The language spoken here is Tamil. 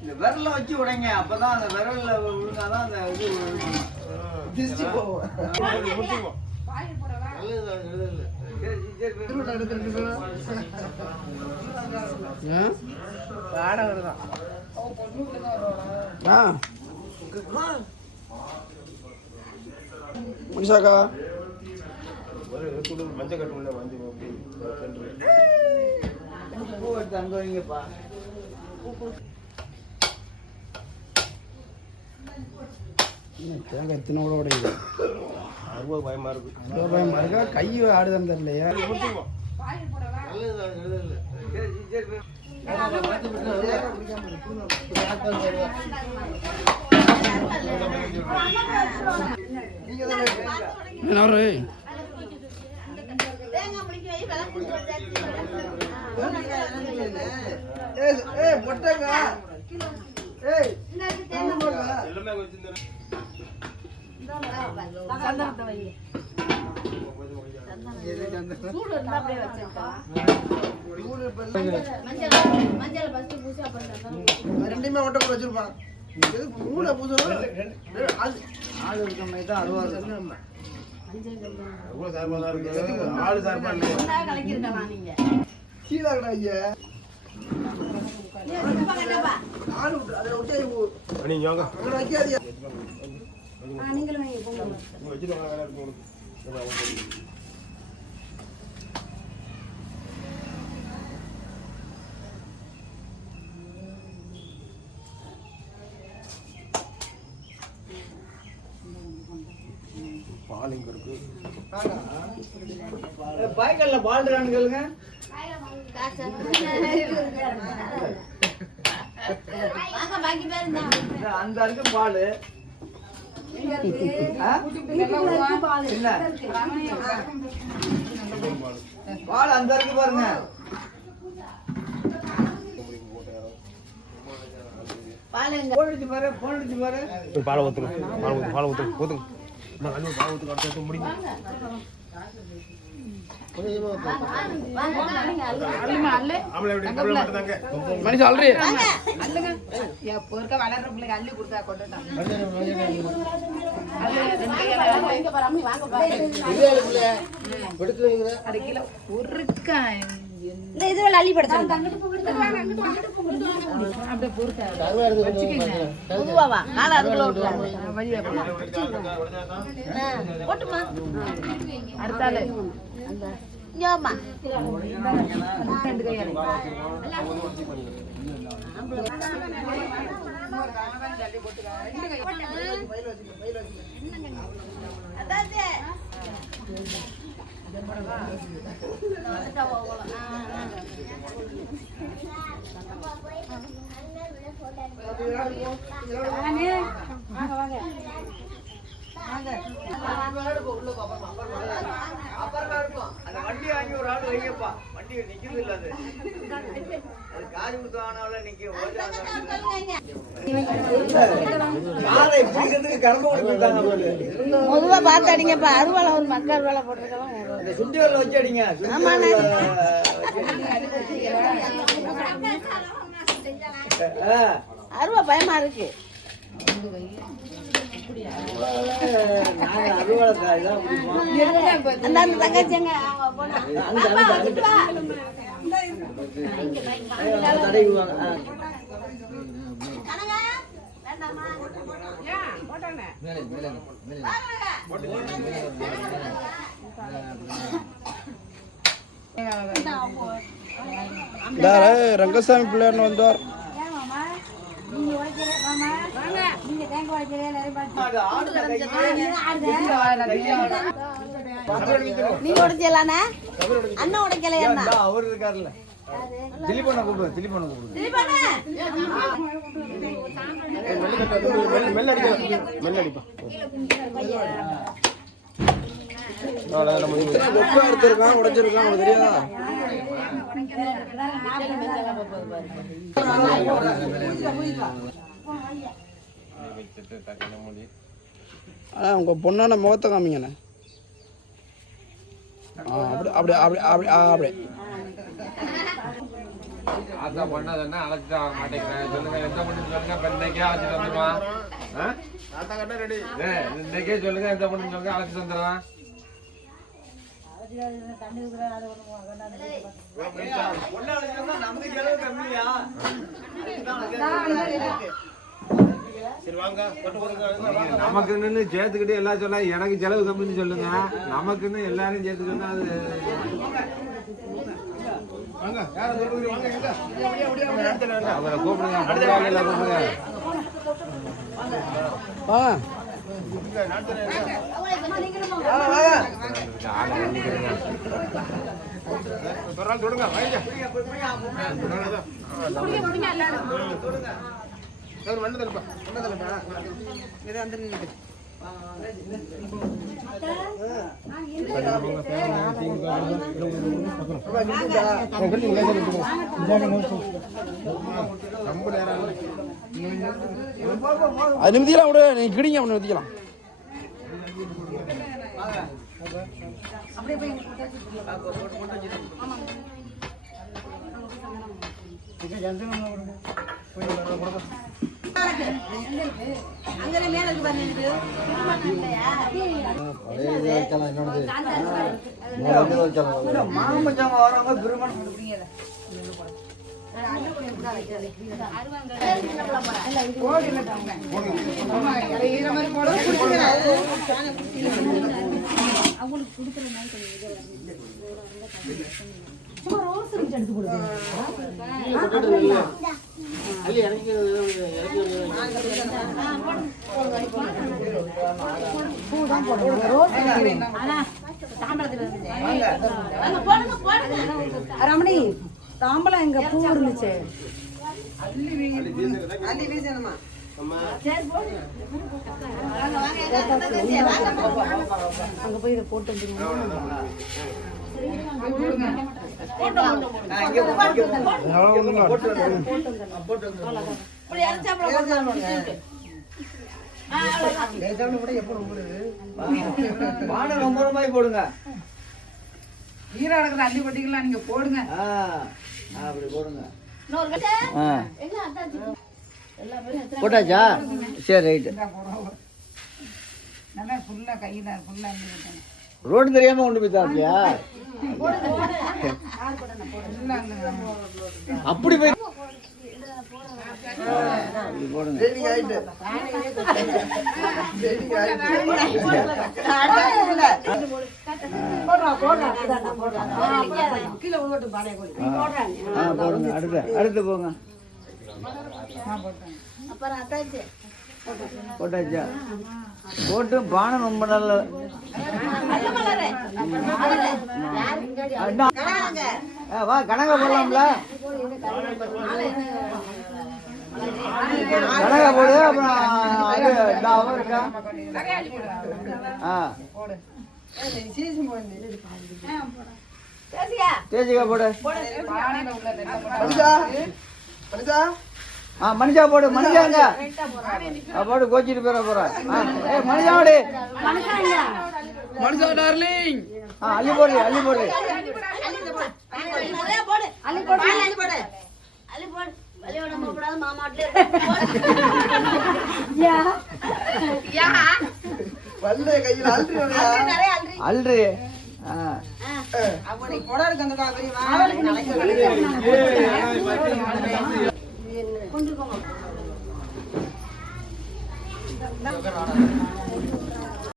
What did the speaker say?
இந்த விரல வச்சு உடைங்க, அப்பதான் அந்த விரல்ல விழுந்தாதான் அந்த இது திருச்சி போகும். முடிச்சாக்கா மஞ்சள் கட்டு பூ எடுத்து அங்க வைங்கப்பா. தேங்காய் எத்தனை கூட உடையுது. அருவா பயமா இருக்கு. பயமா இருக்கா? கை ஆடுதான் தெரியலையா? ரெண்டுமே ஒட்ட கூட வச்சிருப்பான். ஆள் இருக்க மாதிரி தான் அருவா இருக்கும். ஆளு சார்பா கீழே ஐயா பால் இங்க இருக்கு. பாய்க்கல்ல பால் கேளுங்க. அந்த இருக்கு பால். பால் அந்த இருக்கு பாருங்க. போடுச்சு பாரு, போடுச்சு பாரு. பால் ஊத்துங்க, பால் ஊத்துங்க, ஊத்துங்க. பால் ஊத்துங்க, அடுத்து முடிங்க. மனுஷ ஆல்ரெடி வளர்ற பிள்ளைங்க அள்ளி கொடுத்தா கொண்டுட்டான். இதுவரை அள்ளி படுத்தாங்க. அடுத்தால வண்டி வாங்கி ஒரு ஆள் வைக்கப்பா. வண்டி நிக்குது இல்ல, அது காரி முத்து ஆனால நிக்க பொதுவா பார்த்து அடிங்கப்பா. அறுவலை ஒரு மக்கள் வேலை போட்டிருக்கலாம். சுண்டி வரல வச்சு அடிங்க. அருவா பயமா இருக்கு. தங்கச்சிங்க ரங்கசாமி பிள்ளைன்னு வந்தார். நீ உடைச்சலானா? அண்ணன் உடைக்கலையா? அவர் இருக்காருல்ல, திலீபனை கூப்பிடு, திலீபனை கூப்பிடு. மெல்ல அடிப்பா. எடுத்திருக்கான், உடைச்சிருக்கான், உனக்கு தெரியாதா? உங்க பொண்ணான முகத்தை காமிங்கண்ணே. அப்படி அப்படி அப்படி அப்படி அப்படி ஆத்தா பண்ணாதன்னா அழைச்சிட்டு ஆக மாட்டேங்கிறேன். சொல்லுங்க எந்த பொண்ணு சொல்லுங்க. இப்ப இன்னைக்கே அழைச்சிட்டு வந்துடுவான். இன்னைக்கே சொல்லுங்க எந்த பொண்ணு சொல்லுங்க அழைச்சிட்டு வந்துடுவான். பொண்ணு அழைச்சோம்னா நமக்கு செலவு கம்மியா? நமக்குன்னு சேர்த்துக்கிட்டு எல்லாம் சொல்ல எனக்கு செலவு கம்மின்னு சொல்லுங்க. நமக்குன்னு எல்லாரையும் சேர்த்துக்கிட்டு அது அவரை கூப்பிடுங்க. கூப்பிடுங்க. தொடுங்க வாங்க. அது நிமித்திக்கலாம் விடு, நீ கிடிங்க அவனை நிமித்திக்கலாம். மாமச்சாங்க வரவங்க பெருமன் ரமணி தாம்பலம் எங்க பூ இருந்துச்சு. அங்க போய் இதை போட்டு ரொம்ப ரூபாய் போடுங்க. ஈரா இருக்கிற அள்ளி கொட்டிக்கலாம், நீங்க போடுங்க. அப்படி போடுங்க. போட்டாச்சா? சரி ரைட்டு. நல்லா ஃபுல்லா கையில ஃபுல்லா ரோடு தெரியாம கொண்டு போய் தாப்பியா? அப்படி போய் போடுங்க. அடுத்து போங்க. போட்டாச்சா? போட்டு பானை ரொம்ப நல்ல வா கனகா போடலாம்ல. கனகா போடு. அப்புறம் இருக்கா? தேசிகா போடு. மனுஷா போடு. மனுஷாங்க போட்டு கோச்சிட்டு போறேன். மனுஷா போடு. மனுஷா டார்லிங். அள்ளி போடு. அள்ளி போடு. அல்று கொண்டு